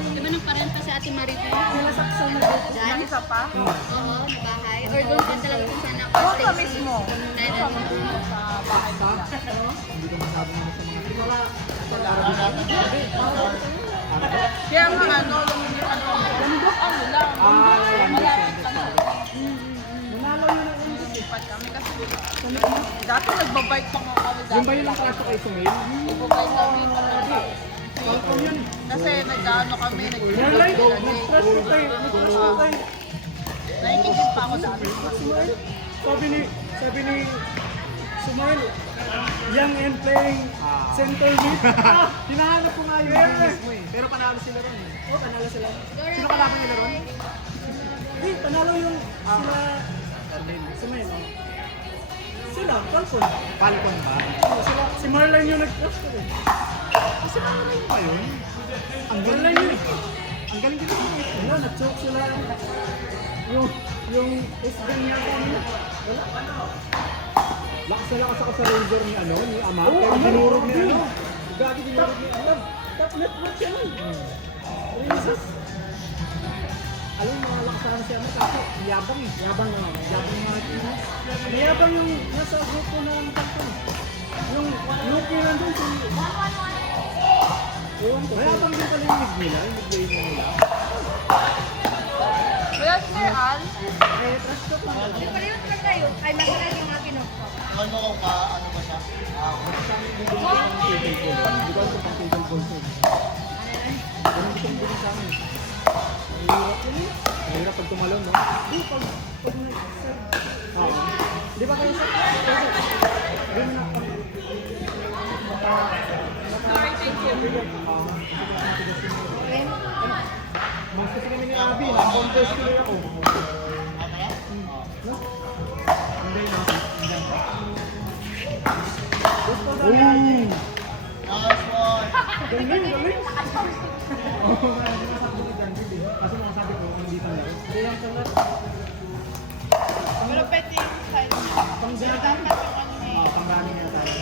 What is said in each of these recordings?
Di ba nang parenta si Ate Marita? Nilasaksan na dito. Diyan? Isa pa? Oo, na bahay. Or doon ka talaga kung saan ako. Oo, ka mismo. Dahil Sa bahay nila. Hindi ko masabi naman sa mga Kaya nga ano, lumundok ano lang. Malapit lang. Nanalo yun ang undos. Lipat kami kasi dati nagbabike pa nga kami dati. Yung ba yung kaso kay Sumail? Nagbabike kami. Falcon yun. Kasi nag-ano kami, Nalay ko, nag-stress ko kayo. Naikikip pa ako dati. Sabi ni Sumail, young and playing center mid. Hinahanap ko nga yung mismo eh. Pero panalo sila ron eh. Oo, panalo sila. Sino kalaban nila ron? Hindi, panalo yung sila Sumail. Sila, Falcon. Falcon ba? Oo, sila. Si Marlon yung nag-crush ko eh. Si Marlon pa yun? Ang galing yun. Ang galing din yun. Wala, nag-choke sila. Yung S-Bang yata nila. Wala. Lakas na lakas ako sa Ranger ni ano, ni Ama. Pero dinurog ni ano. Gagi dinurog ni Alam. Top network siya nun. Jesus. Alam mo, mga lakasan siya na kasi yabang eh. Yabang nga. Yabang mga team. Yabang yung nasa grupo ng Falcon. Yung Luki nandun si... Ewan ko. Mayabang din pala yung mid nila. Yung mid nila. Kaya si Al, Eh, trust ko pa. Parehas lang kayo. Ay, masarap yung mga kinokto. Ano ko ka, ano ba siya? Hindi ko alam kung table ball. Hindi ko alam kung table ball ko. Ganun gusto ko sa amin. Mahirap yun eh. Mahirap pag tumalon, no? Hindi, pag nag-serve. Di ba kayo sa... Hindi mo na pag... sorry, thank you. Mas kasi kami ni Abby, na-contest ko rin ako. Hindi na. Gusto na yan. Nice one! Galing, galing. Oo, hindi na sabi ni Dandy eh. Kasi nakasabi ko, hindi tayo. Hindi lang salat. Pero pwede yung side. Panggamit. Panggamit na tayo.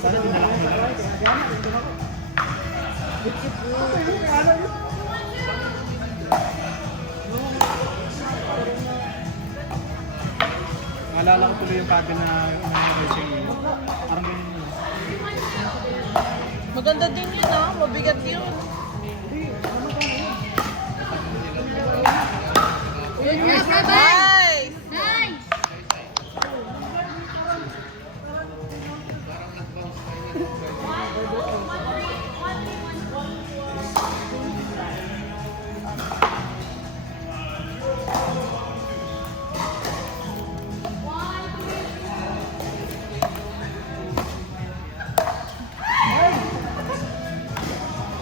Sana dinala ko nila. Naalala ko tuloy yung kagad na racing. Parang ganyan yun. Maganda din yun ah, mabigat yun. Yun nga, bye-bye! Nice! Nice!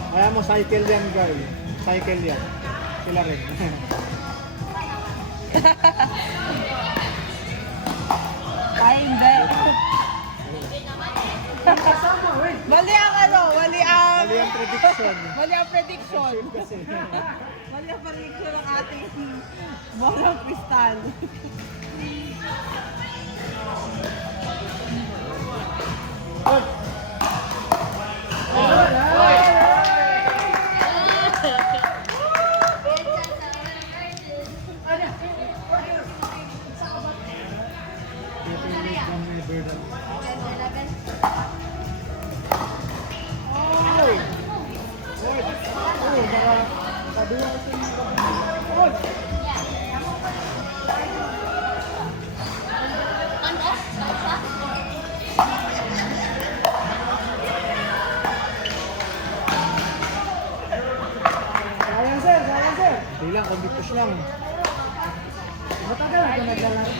Kaya mo, cycle yan, girl. Cycle yan. Sila rin. Ay, hindi. Mali ang ano, mali ang... Mali ang prediction. Mali ang prediction. Kasi. Mali ang prediction ng ating bolang kristal. Sayang sir, sayang sir. Hindi lang, kumbitos lang. Matagal ako naglalaro.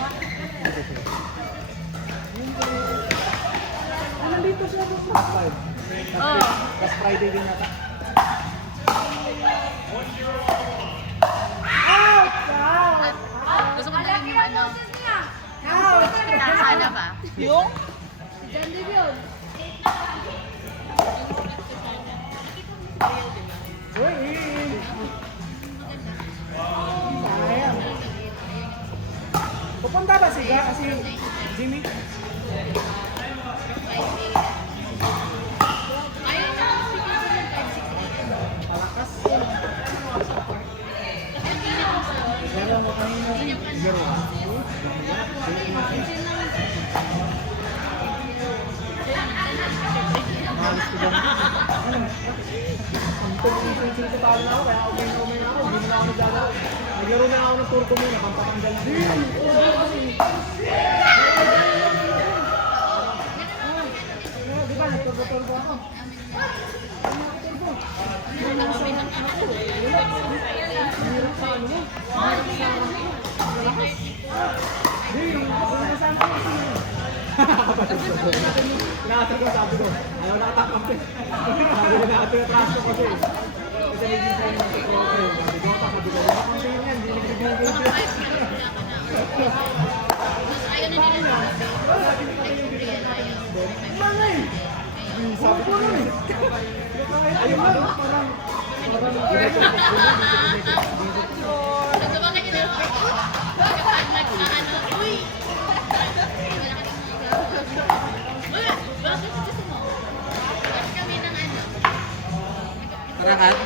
Nandito siya po. Last 5. Last Friday din yata. Gusto ko na rin yung ano. Sana ba? Yung? Diyan din yun. Uy, kasi Jimmy. Ayun na, sige ko yung 568. Palakas. Kasi hindi na ako. Pero mo kanina rin. Zero. Mahalis ko dyan. Ang tumising sa talo na ako, kaya okay na ako. Hindi na ako naglalaro. Naglaro na ako ng turko muna, pampatanggal na. Di ba, nagturbo-turbo ako. Hirap sa ano mo? Hindi, yung nasaan ko kasi yun. Nakatag ko, sabi ko, ayaw nakatakap eh. Sabi ko nakatratras ko kasi. Kasi may design ng tutuwa ko. Sabi ko, sabi ko, baka kung sa'yo yan, hindi nagbibigay ko. Ayaw na nila. Sabi ko nun eh. Ayaw mo, parang... Nagkabakan nyo na ako. Kapag nag-ano, uy! Bakit gusto mo? Kasi kami ng ano. Tara, Kat.